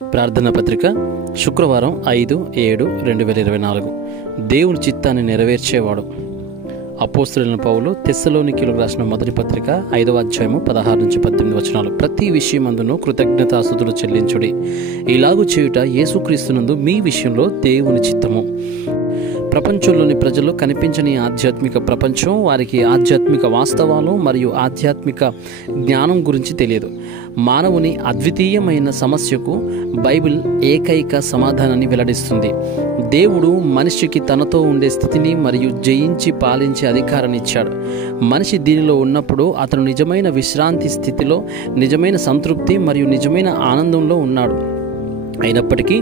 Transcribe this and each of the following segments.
ప్రార్థనా పత్రిక శుక్రవారం 5/7/2024. దేవుని చిత్తాన్ని నెరవేర్చేవాడు. అపోస్తలుడైన పౌలు తెస్సలోనికీయులకు రాసిన మొదటి పత్రిక 5వ అధ్యాయము 16-18 వచనాలు. ప్రతి విషయమందును కృతజ్ఞతాస్తుతులు చెల్లించుడి, ఇలాగు చేయుట యేసుక్రీస్తునందు మీ విషయంలో దేవుని చిత్తము. ప్రపంచంలోని ప్రజలు కనిపించని ఆధ్యాత్మిక ప్రపంచం, వారికి ఆధ్యాత్మిక వాస్తవాలు మరియు ఆధ్యాత్మిక జ్ఞానం గురించి తెలియదు. మానవుని అద్వితీయమైన సమస్యకు బైబిల్ ఏకైక సమాధానాన్ని వెల్లడిస్తుంది. దేవుడు మనిషికి తనతో ఉండే స్థితిని మరియు జయించి పాలించే అధికారాన్ని ఇచ్చాడు. మనిషి దీనిలో ఉన్నప్పుడు అతను నిజమైన విశ్రాంతి స్థితిలో, నిజమైన సంతృప్తి మరియు నిజమైన ఆనందంలో ఉన్నాడు. అయినప్పటికీ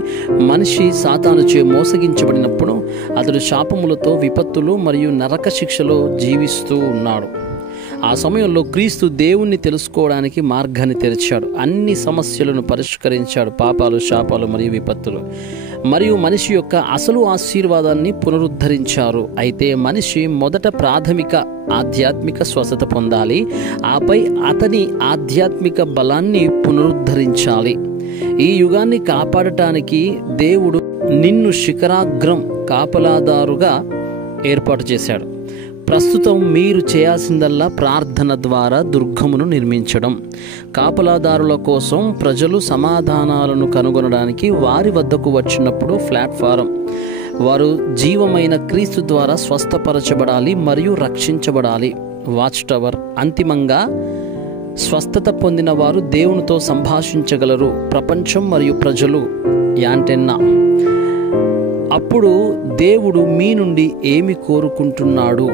మనిషి సాతానుచే మోసగించబడినప్పుడు అతడు శాపములతో, విపత్తులు మరియు నరక శిక్షలో జీవిస్తూ ఉన్నాడు. ఆ సమయంలో క్రీస్తు దేవుణ్ణి తెలుసుకోవడానికి మార్గాన్ని తెరిచాడు. అన్ని సమస్యలను పరిష్కరించాడు. పాపాలు, శాపాలు మరియు విపత్తులు మరియు మనిషి యొక్క అసలు ఆశీర్వాదాన్ని పునరుద్ధరించారు. అయితే మనిషి మొదట ప్రాథమిక ఆధ్యాత్మిక స్వస్థత పొందాలి. ఆపై అతని ఆధ్యాత్మిక బలాన్ని పునరుద్ధరించాలి. ఈ యుగాన్ని కాపాడటానికి దేవుడు నిన్ను శిఖరాగ్రం కాపలాదారుగా ఏర్పాటు చేశాడు. ప్రస్తుతం మీరు చేయాల్సిందల్లా ప్రార్థన ద్వారా దుర్గమును నిర్మించడం. కాపలాదారుల కోసం ప్రజలు సమాధానాలను కనుగొనడానికి వారి వద్దకు వచ్చినప్పుడు ప్లాట్ఫారం. వారు జీవమైన క్రీస్తు ద్వారా స్వస్థపరచబడాలి మరియు రక్షించబడాలి. Watch tower. అంతిమంగా స్వస్థత పొందిన వారు దేవునితో సంభాషించగలరు. ప్రపంచం మరియు ప్రజలు యాంటెన్నా. అప్పుడు దేవుడు మీ నుండి ఏమి కోరుకుంటున్నాడు?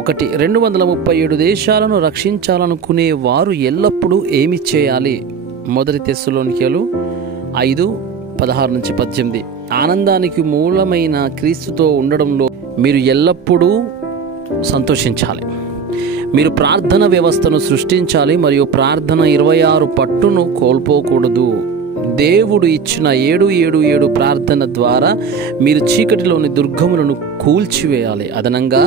1. 237 దేశాలను రక్షించాలనుకునే వారు ఎల్లప్పుడూ ఏమి చేయాలి? మొదటి తెస్సలోనికీయులు 5:16-18. ఆనందానికి మూలమైన క్రీస్తుతో ఉండడంలో మీరు ఎల్లప్పుడూ సంతోషించాలి. మీరు ప్రార్థన వ్యవస్థను సృష్టించాలి మరియు ప్రార్థన 26 పట్టును కోల్పోకూడదు. దేవుడు ఇచ్చిన 777 ప్రార్థన ద్వారా మీరు చీకటిలోని దుర్గములను కూల్చివేయాలి. అదనంగా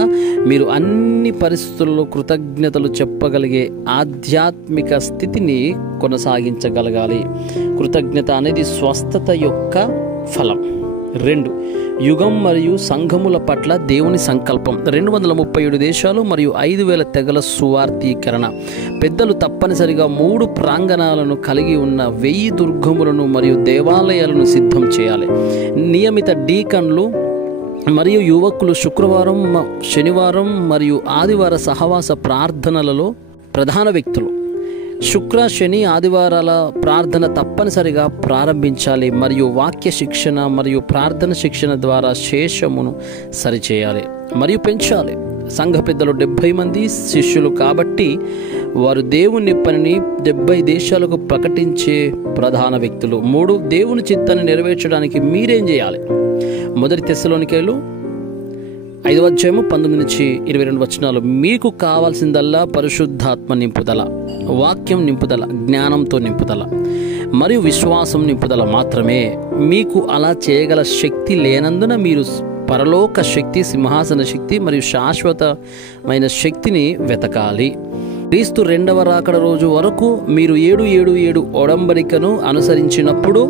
మీరు అన్ని పరిస్థితుల్లో కృతజ్ఞతలు చెప్పగలిగే ఆధ్యాత్మిక స్థితిని కొనసాగించగలగాలి. కృతజ్ఞత అనేది స్వస్థత యొక్క ఫలం. 2. యుగం మరియు సంఘముల పట్ల దేవుని సంకల్పం. 237 దేశాలు మరియు 5000 తెగల సువార్తీకరణ. పెద్దలు తప్పనిసరిగా 3 ప్రాంగణాలను కలిగి ఉన్న 1000 దుర్గములను మరియు దేవాలయాలను సిద్ధం చేయాలి. నియమిత డీకన్లు మరియు యువకులు శుక్రవారం, శనివారం మరియు ఆదివార సహవాస ప్రార్థనలలో ప్రధాన వ్యక్తులు. శుక్ర, శని, ఆదివారాల ప్రార్థన తప్పనిసరిగా ప్రారంభించాలి మరియు వాక్య శిక్షణ మరియు ప్రార్థన శిక్షణ ద్వారా శేషమును సరిచేయాలి మరియు పెంచాలి. సంఘ పెద్దలు 70 మంది శిష్యులు కాబట్టి వారు దేవుని పనిని 70 దేశాలకు ప్రకటించే ప్రధాన వ్యక్తులు. 3. దేవుని చిత్తాన్ని నెరవేర్చడానికి మీరేం చేయాలి? మొదటి తెస్సలోనికీయులు 5వ అధ్యాయము 19-22 వచనాలు. మీకు కావాల్సిందల్లా పరిశుద్ధాత్మ నింపుదల, వాక్యం నింపుదల, జ్ఞానంతో నింపుదల మరియు విశ్వాసం నింపుదల మాత్రమే. మీకు అలా చేయగల శక్తి లేనందున మీరు పరలోక శక్తి, సింహాసన శక్తి మరియు శాశ్వతమైన శక్తిని వెతకాలి. క్రీస్తు 2వ రాకడ రోజు వరకు మీరు 777 ఒడంబడికను అనుసరించినప్పుడు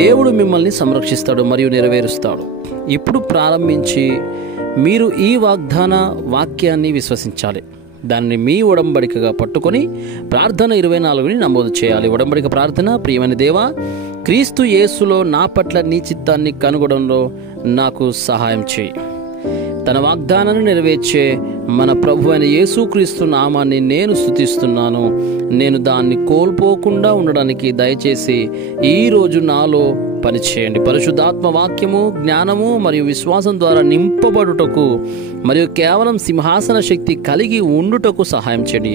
దేవుడు మిమ్మల్ని సంరక్షిస్తాడు మరియు నెరవేరుస్తాడు. ఇప్పుడు ప్రారంభించి మీరు ఈ వాగ్దాన వాక్యాన్ని విశ్వసించాలి. దాన్ని మీ ఒడంబడికగా పట్టుకొని ప్రార్థన 24ని నమోదు చేయాలి. ఒడంబడిక ప్రార్థన. ప్రియమైన దేవా, క్రీస్తు యేసులో నా పట్ల నీ చిత్తాన్ని కనుగొనడంలో నాకు సహాయం చేయి. తన వాగ్దానాన్ని నెరవేర్చే మన ప్రభు అయిన యేసుక్రీస్తు నామాన్ని నేను స్తుతిస్తున్నాను. నేను దాన్ని కోల్పోకుండా ఉండడానికి దయచేసి ఈరోజు నాలో పనిచేయండి. పరిశుద్ధాత్మ వాక్యము, జ్ఞానము మరియు విశ్వాసం ద్వారా నింపబడుటకు మరియు కేవలం సింహాసన శక్తి కలిగి ఉండుటకు సహాయం చేయండి.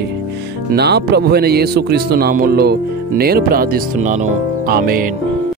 నా ప్రభు అయిన యేసుక్రీస్తు నామంలో నేను ప్రార్థిస్తున్నాను. ఆమేన్.